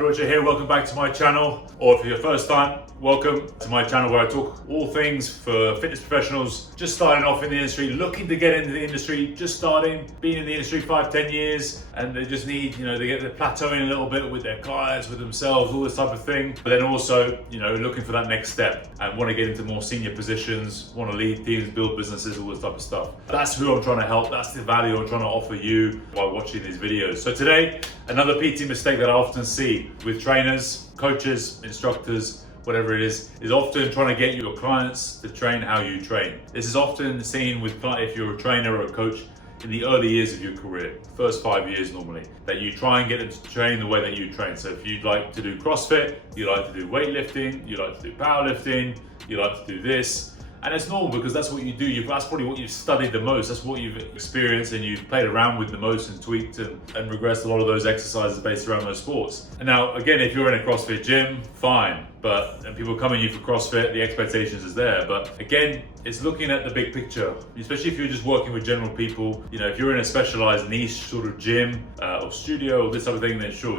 Roger here, welcome back to my channel, or for your first time, welcome to my channel where I talk all things for fitness professionals just starting off in the industry, looking to get into the industry, just starting, been in the industry 5-10 years, and they just need, they're plateauing a little bit with their clients, with themselves, all this type of thing, but then also, looking for that next step and want to get into more senior positions, want to lead teams, build businesses, all this type of stuff. That's who I'm trying to help, that's the value I'm trying to offer you while watching these videos. So today, another PT mistake that I often see with trainers, coaches, instructors, whatever it is often trying to get your clients to train how you train. This is often seen with, if you're a trainer or a coach, in the early years of your career, first 5 years normally, that you try and get them to train the way that you train. So if you'd like to do CrossFit, you like to do weightlifting, you like to do powerlifting, you like to do this, and it's normal because that's what you do. That's probably what you've studied the most. That's what you've experienced and you've played around with the most and tweaked and regressed a lot of those exercises based around those sports. And now, again, if you're in a CrossFit gym, fine. And people come at you for CrossFit, the expectations is there. But again, it's looking at the big picture, especially if you're just working with general people. If you're in a specialized niche sort of gym or studio or this type of thing, then sure,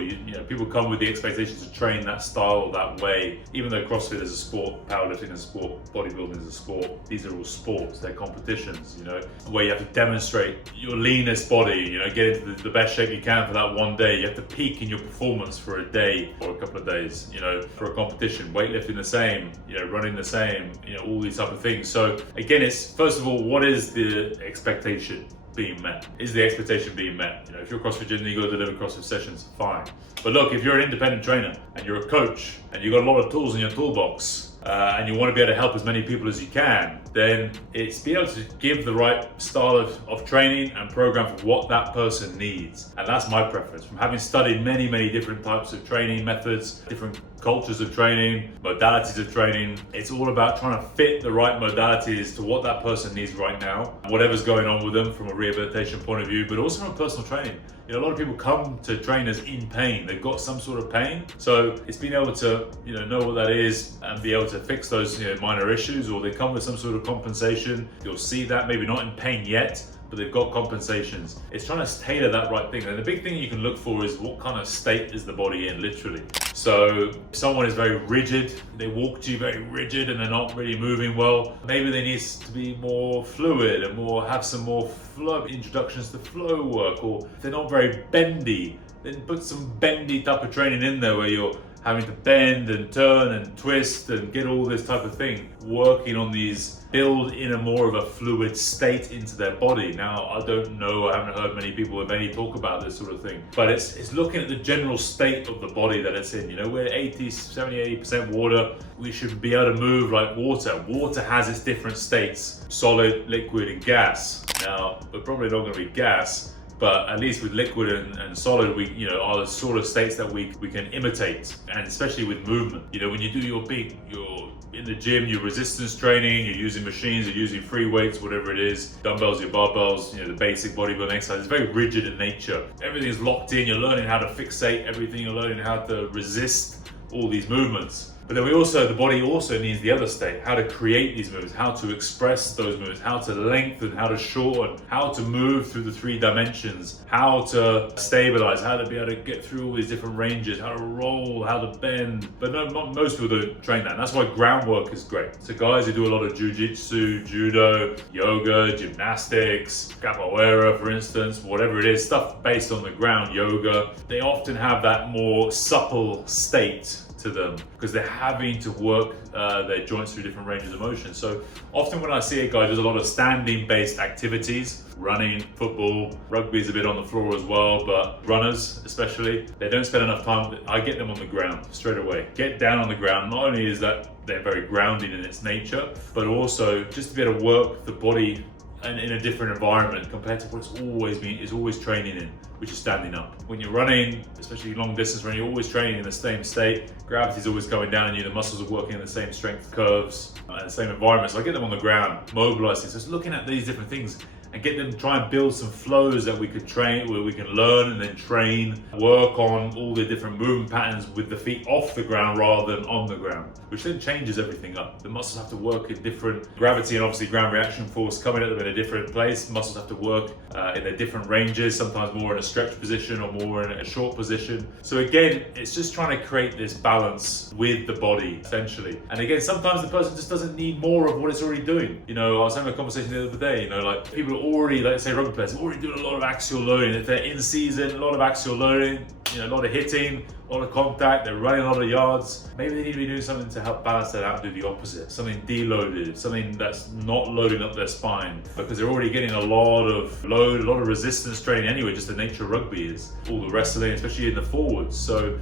people come with the expectations to train that style or that way. Even though CrossFit is a sport, powerlifting is a sport, bodybuilding is a sport, these are all sports, they're competitions, where you have to demonstrate your leanest body, get into the best shape you can for that one day. You have to peak in your performance for a day or a couple of days, for a competition. Weightlifting the same, running the same, all these type of things. So again, it's first of all, what is the expectation being met? Is the expectation being met? If you're a CrossFit gym and you go to deliver CrossFit sessions, fine. But look, if you're an independent trainer and you're a coach and you've got a lot of tools in your toolbox, and you want to be able to help as many people as you can, then it's be able to give the right style of training and program for what that person needs. And that's my preference. From having studied many, many different types of training methods, different cultures of training, modalities of training, it's all about trying to fit the right modalities to what that person needs right now, whatever's going on with them from a rehabilitation point of view, but also from personal training. A lot of people come to trainers in pain. They've got some sort of pain. So it's being able to, know what that is and be able to fix those minor issues, or they come with some sort of compensation. You'll see that, maybe not in pain yet, but they've got compensations. It's trying to tailor that right thing. And the big thing you can look for is what kind of state is the body in, literally. So if someone is very rigid, they walk to you very rigid and they're not really moving well, maybe they need to be more fluid and have some more flow, introductions to flow work. Or if they're not very bendy, then put some bendy type of training in there where you're having to bend and turn and twist and get all this type of thing, working on these, build in a more of a fluid state into their body. Now, I don't know, I haven't heard many people, if any, talk about this sort of thing, but it's looking at the general state of the body that it's in. We're 70-80% water. We should be able to move like water. Water has its different states, solid, liquid, and gas. Now, we're probably not going to be gas, but at least with liquid and solid, we are the sort of states that we can imitate, and especially with movement. When you do you're in the gym, your resistance training, you're using machines, you're using free weights, whatever it is, dumbbells, your barbells, the basic bodybuilding exercise. It's very rigid in nature. Everything is locked in. You're learning how to fixate everything. You're learning how to resist all these movements. But then the body also needs the other state, how to create these movements, how to express those movements, how to lengthen, how to shorten, how to move through the 3 dimensions, how to stabilize, how to be able to get through all these different ranges, how to roll, how to bend. But most people don't train that. And that's why groundwork is great. So guys who do a lot of jiu-jitsu, judo, yoga, gymnastics, capoeira, for instance, whatever it is, stuff based on the ground, yoga, they often have that more supple state to them because they're having to work their joints through different ranges of motion. So often when I see a guy, there's a lot of standing based activities, running, football, rugby's a bit on the floor as well, but runners especially, they don't spend enough time. I get them on the ground straight away. Get down on the ground. Not only is that they're very grounded in its nature, but also just to be able to work the body and in a different environment compared to what it's always training in, which is standing up. When you're running, especially long distance running, you're always training in the same state. Gravity's always going down on you, the muscles are working in the same strength curves, the same environment. So I get them on the ground, mobilizing. So it's looking at these different things and get them, try and build some flows that we could train, where we can learn and then train, work on all the different movement patterns with the feet off the ground rather than on the ground, which then changes everything up. The muscles have to work in different gravity and obviously ground reaction force coming at them in a different place. Muscles have to work in their different ranges, sometimes more in a stretch position or more in a short position. So again, it's just trying to create this balance with the body essentially. And again, sometimes the person just doesn't need more of what it's already doing. You know, I was having a conversation the other day, you know, like people are already, let's say rugby players, already doing a lot of axial loading. If they're in season, a lot of axial loading, you know, a lot of hitting, a lot of contact, they're running a lot of yards. Maybe they need to be doing something to help balance that out and do the opposite. Something deloaded, something that's not loading up their spine, because they're already getting a lot of load, a lot of resistance training anyway, just the nature of rugby is. All the wrestling, especially in the forwards. So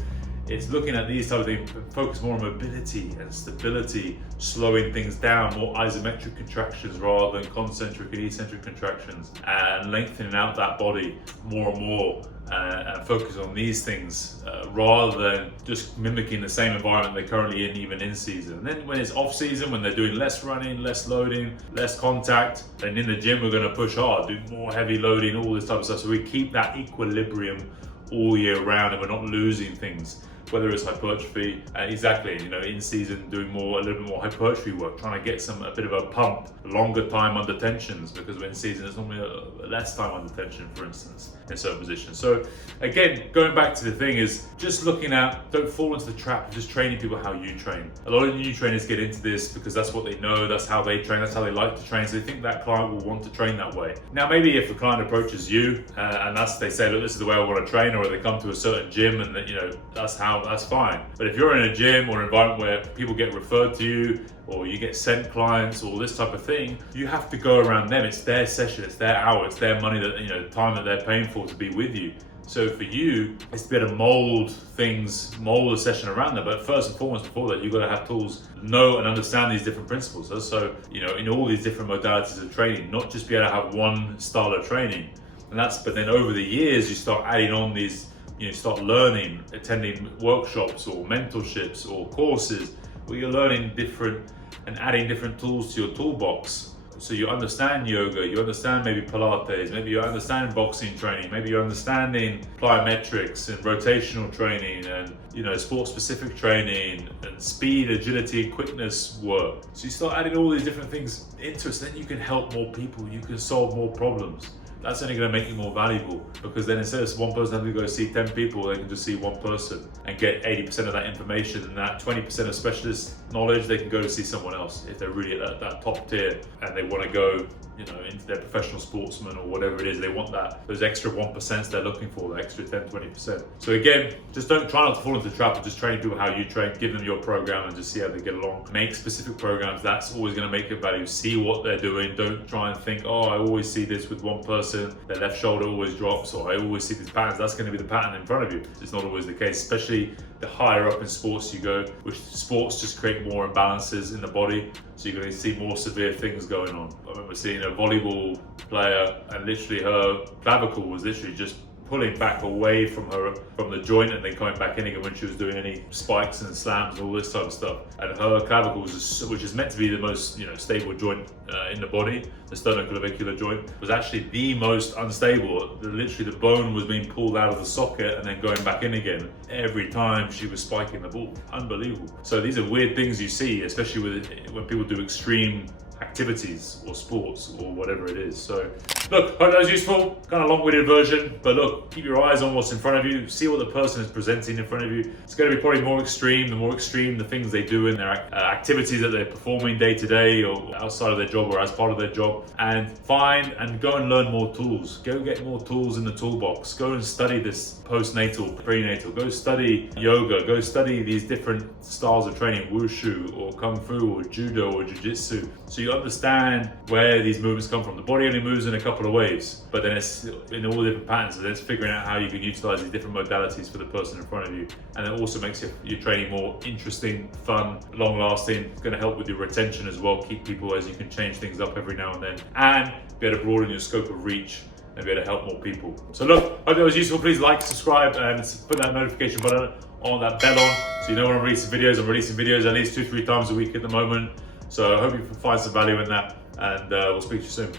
it's looking at these type of things, focus more on mobility and stability, slowing things down, more isometric contractions rather than concentric and eccentric contractions, and lengthening out that body more and more, and focus on these things rather than just mimicking the same environment they're currently in, even in season. And then when it's off season, when they're doing less running, less loading, less contact, then in the gym we're going to push hard, do more heavy loading, all this type of stuff, so we keep that equilibrium all year round and we're not losing things. Whether it's hypertrophy, exactly, you know, in season doing a little bit more hypertrophy work, trying to get a bit of a pump, longer time under tensions, because in season it's normally less time under tension, for instance, in certain positions. So again, going back to the thing is just looking at, don't fall into the trap of just training people how you train. A lot of new trainers get into this because that's what they know, that's how they train, that's how they like to train, so they think that client will want to train that way. Now maybe if the client approaches you and they say, look, this is the way I want to train, or they come to a certain gym and that, you know, that's fine. But if you're in a gym or an environment where people get referred to you, or you get sent clients, or this type of thing, you have to go around them. It's their session, it's their hour, it's their money, that, you know, the time that they're paying for to be with you. So for you, it's to be able to mold the session around that. But first and foremost, before that, you've got to have tools, know and understand these different principles. So, you know, in all these different modalities of training, not just be able to have one style of training. But then over the years, you start adding on these, you know, start learning, attending workshops or mentorships or courses where you're learning different and adding different tools to your toolbox. So you understand yoga, you understand maybe Pilates, maybe you understand boxing training, maybe you're understanding plyometrics and rotational training and, you know, sport-specific training and speed, agility, quickness work. So you start adding all these different things into it, so then you can help more people, you can solve more problems. That's only going to make you more valuable, because then instead of one person having to go see 10 people, they can just see one person and get 80% of that information, and that 20% of specialist knowledge, they can go to see someone else if they're really at that top tier and they want to go, you know, into their professional sportsman or whatever it is. They want those extra 1% they're looking for, the extra 10-20%. So again, just try not to fall into the trap of just training people how you train. Give them your program and just see how they get along. Make specific programs. That's always going to make it value. See what they're doing. Don't try and think, oh, I always see this with one person, their left shoulder always drops, or I always see these patterns. That's going to be the pattern in front of you. It's not always the case, especially the higher up in sports you go, which sports just create more imbalances in the body, so you're going to see more severe things going on. I remember seeing a volleyball player, and literally her clavicle was literally just pulling back away from the joint and then coming back in again when she was doing any spikes and slams and all this type of stuff. And her clavicle was which is meant to be the most, you know, stable joint in the body, the sternoclavicular joint, was actually the most unstable. Literally the bone was being pulled out of the socket and then going back in again every time she was spiking the ball. Unbelievable. So these are weird things you see, especially when people do extreme activities or sports or whatever it is. So look, hope that was useful. Kind of long-winded version, but look, keep your eyes on what's in front of you. See what the person is presenting in front of you. It's going to be probably more extreme. The more extreme the things they do in their activities that they're performing day to day or outside of their job or as part of their job, and find and go and learn more tools. Go get more tools in the toolbox. Go and study this postnatal, prenatal. Go study yoga. Go study these different styles of training, wushu or kung fu or judo or jiu-jitsu, so you understand where these movements come from. The body only moves in a couple of ways, but then it's in all the different patterns. So then it's figuring out how you can utilize these different modalities for the person in front of you, and it also makes your training more interesting, fun, long-lasting. It's going to help with your retention as well. Keep people, as you can change things up every now and then, and be able to broaden your scope of reach and be able to help more people. So look, hope that was useful. Please like, subscribe, and put that notification button on, that bell on, so you know when I'm releasing videos. I'm releasing videos at least 2-3 times a week at the moment. So I hope you can find some value in that, and we'll speak to you soon.